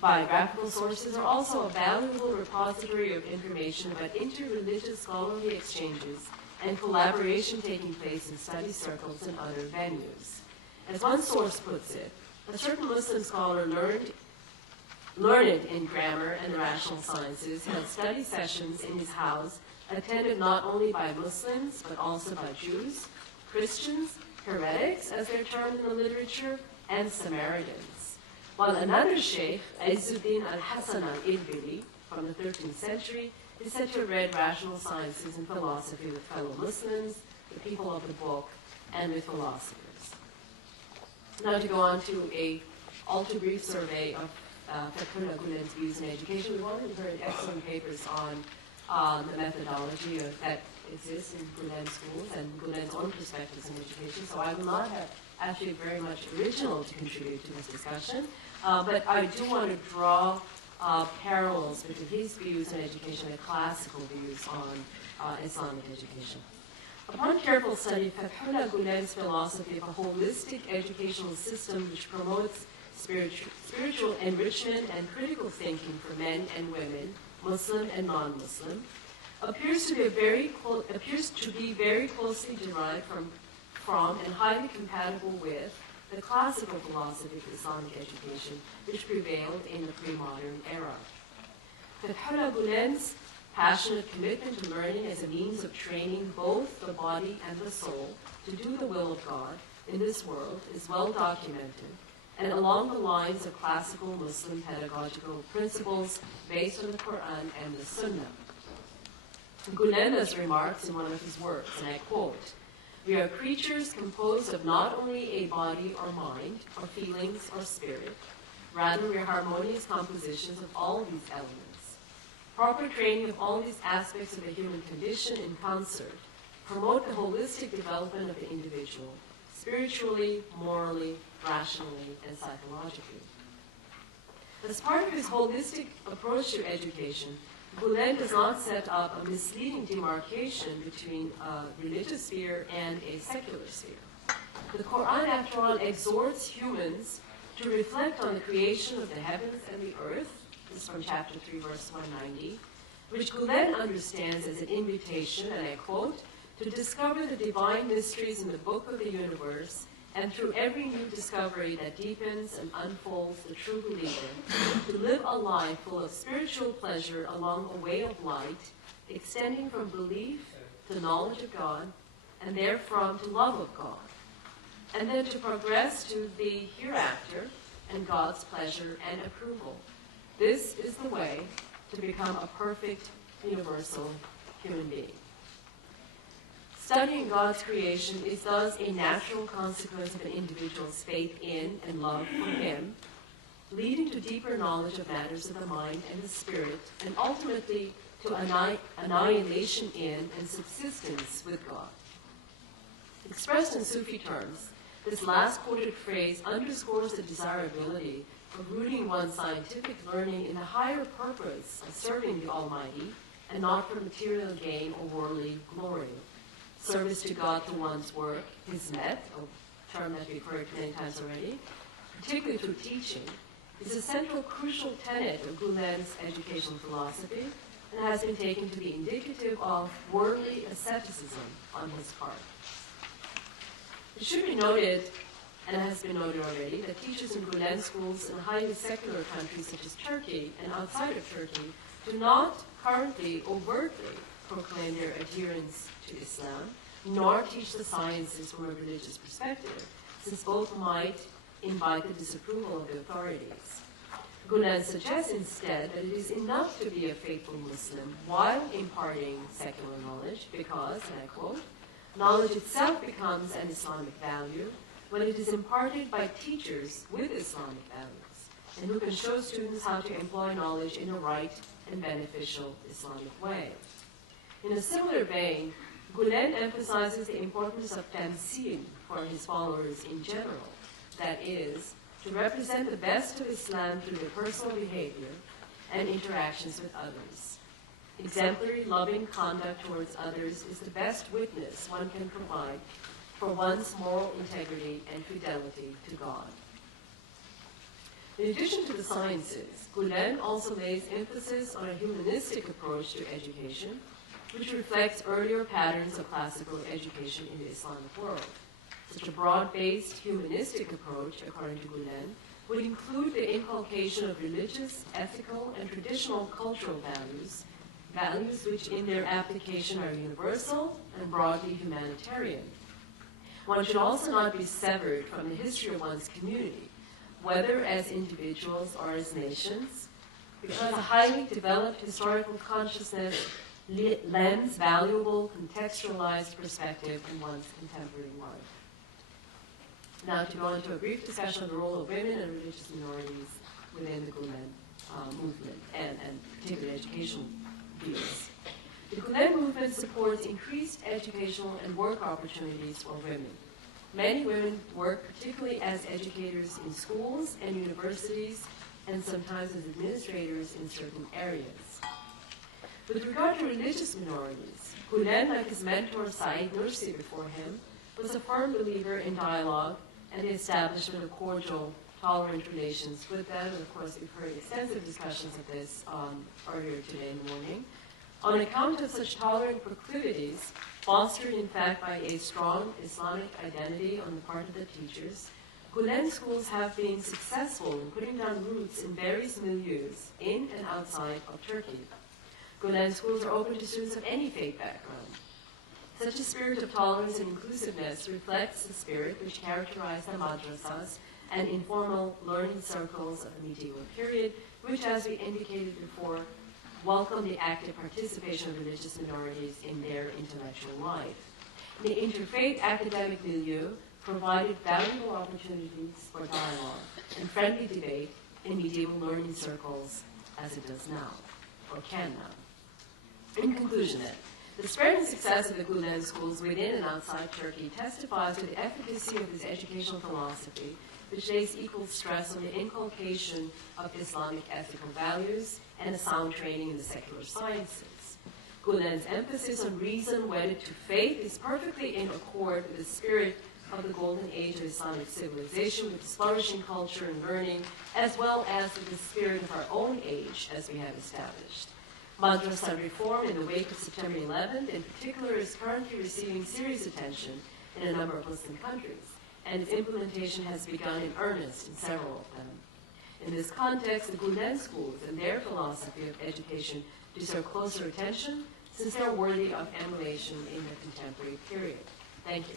Biographical sources are also a valuable repository of information about interreligious scholarly exchanges and collaboration taking place in study circles and other venues. As one source puts it, a certain Muslim scholar learned in grammar and the rational sciences held study sessions in his house attended not only by Muslims but also by Jews, Christians, heretics as they're termed in the literature, and Samaritans. While another sheikh, Izzuddin al-Hasan al-Ilbili, from the 13th century, is said to have read rational sciences and philosophy with fellow Muslims, the people of the book, and with philosophers. Now to go on to a all-too-brief survey of Fethullah Gülen's views in education. We've already heard excellent papers on the methodology that exists in Gülen schools and Gülen's own perspectives in education, so I will not have actually very much original to contribute to this discussion, but I do want to draw parallels between his views on education and classical views on Islamic education. Upon careful study, Fethullah Gülen's philosophy of a holistic educational system which promotes spiritual enrichment and critical thinking for men and women, Muslim and non-Muslim, appears to be very closely derived from and highly compatible with the classical philosophy of Islamic education which prevailed in the pre-modern era. Fethullah Gülen's passionate commitment to learning as a means of training both the body and the soul to do the will of God in this world is well documented and along the lines of classical Muslim pedagogical principles based on the Quran and the Sunnah. Gülen has remarks in one of his works, and I quote, "We are creatures composed of not only a body or mind, or feelings or spirit, rather we are harmonious compositions of all these elements. Proper training of all these aspects of the human condition in concert promote the holistic development of the individual, spiritually, morally, rationally, and psychologically." As part of his holistic approach to education, Gülen does not set up a misleading demarcation between a religious sphere and a secular sphere. The Quran, after all, exhorts humans to reflect on the creation of the heavens and the earth. This is from chapter 3, verse 190, which Gülen understands as an invitation, and I quote, "to discover the divine mysteries in the book of the universe, and through every new discovery that deepens and unfolds the true believer, to live a life full of spiritual pleasure along a way of light, extending from belief to knowledge of God, and therefrom to love of God, and then to progress to the hereafter and God's pleasure and approval. This is the way to become a perfect, universal human being." Studying God's creation is thus a natural consequence of an individual's faith in and love for Him, leading to deeper knowledge of matters of the mind and the spirit, and ultimately to annihilation in and subsistence with God. Expressed in Sufi terms, this last quoted phrase underscores the desirability of rooting one's scientific learning in the higher purpose of serving the Almighty and not for material gain or worldly glory. Service to God through one's work, hizmet, a term that we've heard many times already, particularly through teaching, is a central crucial tenet of Gülen's educational philosophy and has been taken to be indicative of worldly asceticism on his part. It should be noted, and has been noted already, that teachers in Gülen schools in highly secular countries such as Turkey and outside of Turkey do not currently overtly proclaim their adherence to Islam, nor teach the sciences from a religious perspective, since both might invite the disapproval of the authorities. Gülen suggests instead that it is enough to be a faithful Muslim while imparting secular knowledge because, and I quote, "knowledge itself becomes an Islamic value when it is imparted by teachers with Islamic values, and who can show students how to employ knowledge in a right and beneficial Islamic way." In a similar vein, Gülen emphasizes the importance of tamsil for his followers in general, that is, to represent the best of Islam through their personal behavior and interactions with others. Exemplary, loving conduct towards others is the best witness one can provide for one's moral integrity and fidelity to God. In addition to the sciences, Gülen also lays emphasis on a humanistic approach to education, which reflects earlier patterns of classical education in the Islamic world. Such a broad-based humanistic approach, according to Gülen, would include the inculcation of religious, ethical, and traditional cultural values, values which in their application are universal and broadly humanitarian. One should also not be severed from the history of one's community, whether as individuals or as nations, because a highly developed historical consciousness lends valuable contextualized perspective in one's contemporary life. Now to go into a brief discussion of the role of women and religious minorities within the Gülen movement and particularly educational views. The Gülen movement supports increased educational and work opportunities for women. Many women work particularly as educators in schools and universities and sometimes as administrators in certain areas. With regard to religious minorities, Gülen, like his mentor Said Nursi before him, was a firm believer in dialogue and the establishment of cordial, tolerant relations with them. And of course, we've heard extensive discussions of this earlier today in the morning. On account of such tolerant proclivities, fostered in fact by a strong Islamic identity on the part of the teachers, Gülen schools have been successful in putting down roots in various milieus in and outside of Turkey. Gülen schools are open to students of any faith background. Such a spirit of tolerance and inclusiveness reflects the spirit which characterized the madrasas and informal learning circles of the medieval period, which, as we indicated before, welcome the active participation of religious minorities in their intellectual life. The interfaith academic milieu provided valuable opportunities for dialogue and friendly debate in medieval learning circles as it does now, or can now. In conclusion, then, the spread and success of the Gülen schools within and outside Turkey testifies to the efficacy of his educational philosophy, which lays equal stress on the inculcation of Islamic ethical values and a sound training in the secular sciences. Gülen's emphasis on reason wedded to faith is perfectly in accord with the spirit of the golden age of Islamic civilization, with its flourishing culture and learning, as well as with the spirit of our own age, as we have established. Madrasa reform in the wake of September 11th, in particular, is currently receiving serious attention in a number of Muslim countries, and its implementation has begun in earnest in several of them. In this context, the Gülen schools and their philosophy of education deserve closer attention, since they are worthy of emulation in the contemporary period. Thank you.